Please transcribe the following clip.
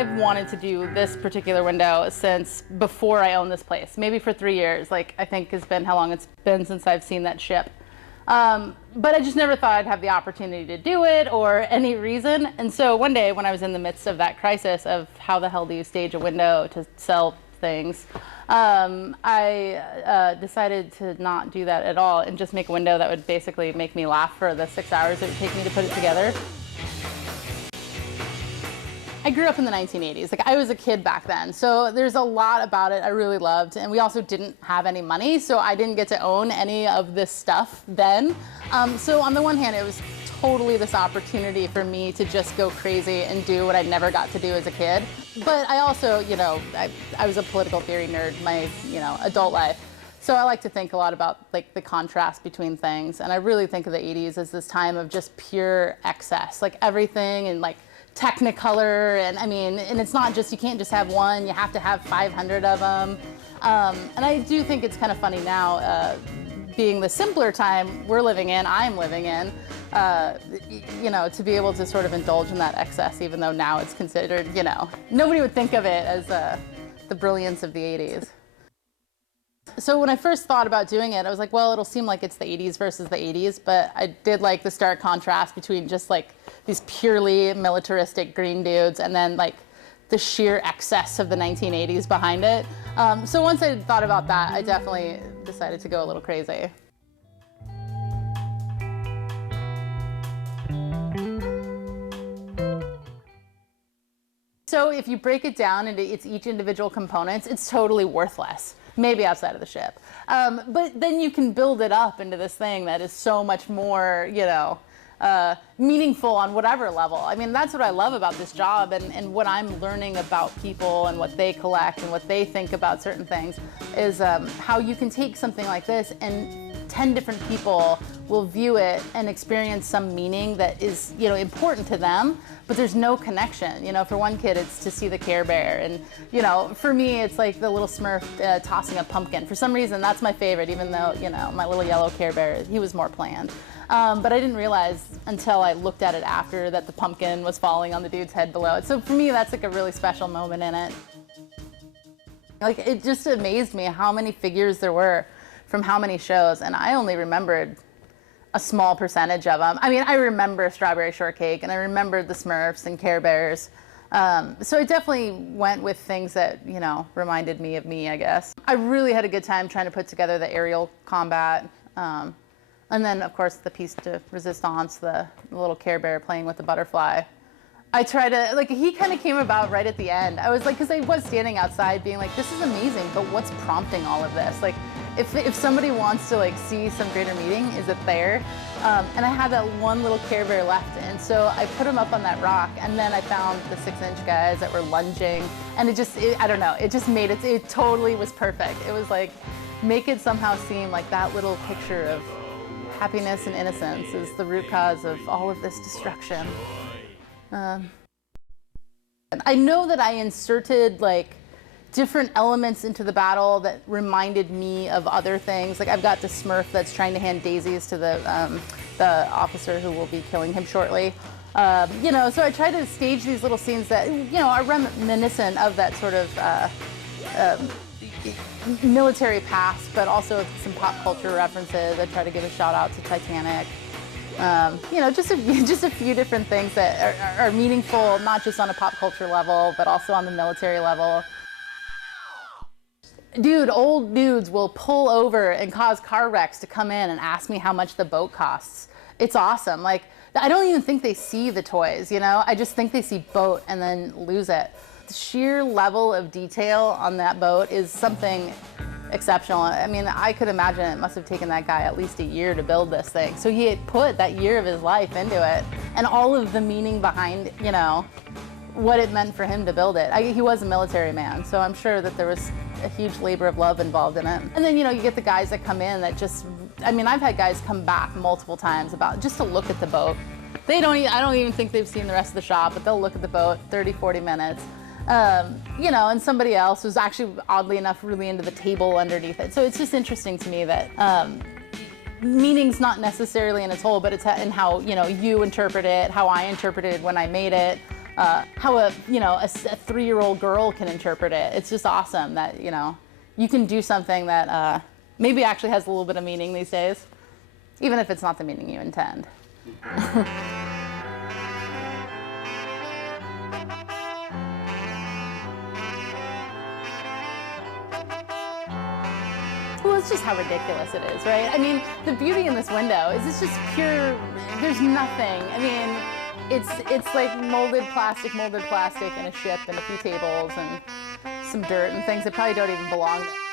I've wanted to do this particular window since before I owned this place, maybe for 3 years, like I think has been how long it's been since I've seen that ship. But I just never thought I'd have the opportunity to do it or any reason. And so one day when I was in the midst of that crisis of how the hell do you stage a window to sell things, I decided to not do that at all and just make a window that would basically make me laugh for the 6 hours it would take me to put it together. I grew up in the 1980s. Like, I was a kid back then, so there's a lot about it I really loved, and we also didn't have any money, so I didn't get to own any of this stuff then. So on the one hand, it was totally this opportunity for me to just go crazy and do what I never got to do as a kid. But I also, you know, I was a political theory nerd my, you know, adult life. So I like to think a lot about like the contrast between things, and I really think of the 80s as this time of just pure excess, like everything and like Technicolor, and I mean, and it's not just, you can't just have one, you have to have 500 of them. And I do think it's kind of funny now, being the simpler time we're living in, I'm living in, you know, to be able to sort of indulge in that excess, even though now it's considered, you know, nobody would think of it as the brilliance of the 80s. So when I first thought about doing it, I was like, well, it'll seem like it's the 80s versus the 80s, but I did like the stark contrast between just like these purely militaristic green dudes and then like the sheer excess of the 1980s behind it. So once I thought about that, I definitely decided to go a little crazy. So if you break it down into its each individual components, it's totally worthless. Maybe outside of the ship. But then you can build it up into this thing that is so much more, you know, meaningful on whatever level. I mean, that's what I love about this job, and what I'm learning about people and what they collect and what they think about certain things is how you can take something like this and 10 different people will view it and experience some meaning that is, you know, important to them, but there's no connection. You know, for one kid, it's to see the Care Bear, and, you know, for me, it's like the little Smurf tossing a pumpkin. For some reason, that's my favorite, even though, you know, my little yellow Care Bear, he was more planned. But I didn't realize until I looked at it after that the pumpkin was falling on the dude's head below it. So for me, that's like a really special moment in it. Like, it just amazed me how many figures there were from how many shows, and I only remembered a small percentage of them. I mean, I remember Strawberry Shortcake, and I remembered the Smurfs and Care Bears. So I definitely went with things that, you know, reminded me of me, I guess. I really had a good time trying to put together the aerial combat. And then, of course, the piece de resistance, the little Care Bear playing with the butterfly. I tried to, like, he kind of came about right at the end. I was like, because I was standing outside being like, this is amazing, but what's prompting all of this? Like, if somebody wants to like see some greater meaning, is it there? And I had that one little Care Bear left, and so I put him up on that rock, and then I found the 6-inch guys that were lunging, and I don't know, it just made it totally was perfect. It was like, make it somehow seem like that little picture of happiness and innocence is the root cause of all of this destruction. I know that I inserted like different elements into the battle that reminded me of other things. Like, I've got the Smurf that's trying to hand daisies to the officer who will be killing him shortly. You know, so I try to stage these little scenes that, you know, are reminiscent of that sort of military past, but also some pop culture references. I try to give a shout out to Titanic. You know, just a few different things that are meaningful, not just on a pop culture level, but also on the military level. Dude, old dudes will pull over and cause car wrecks to come in and ask me how much the boat costs. It's awesome. Like, I don't even think they see the toys, you know? I just think they see boat and then lose it. The sheer level of detail on that boat is something exceptional. I mean, I could imagine it must have taken that guy at least a year to build this thing. So he had put that year of his life into it, and all of the meaning behind, you know, what it meant for him to build it. He was a military man, so I'm sure that there was a huge labor of love involved in it. And then, you know, you get the guys that come in that just, I mean, I've had guys come back multiple times just to look at the boat. I don't even think they've seen the rest of the shop, but they'll look at the boat 30, 40 minutes. You know, and somebody else was actually, oddly enough, really into the table underneath it. So it's just interesting to me that meaning's not necessarily in its whole, but it's in how, you know, you interpret it, how I interpreted when I made it. how a 3-year-old girl can interpret it. It's just awesome that, you can do something that maybe actually has a little bit of meaning these days, even if it's not the meaning you intend. Well, it's just how ridiculous it is, right? I mean, the beauty in this window is it's just pure, there's nothing. I mean, it's like molded plastic and a ship and a few tables and some dirt and things that probably don't even belong there.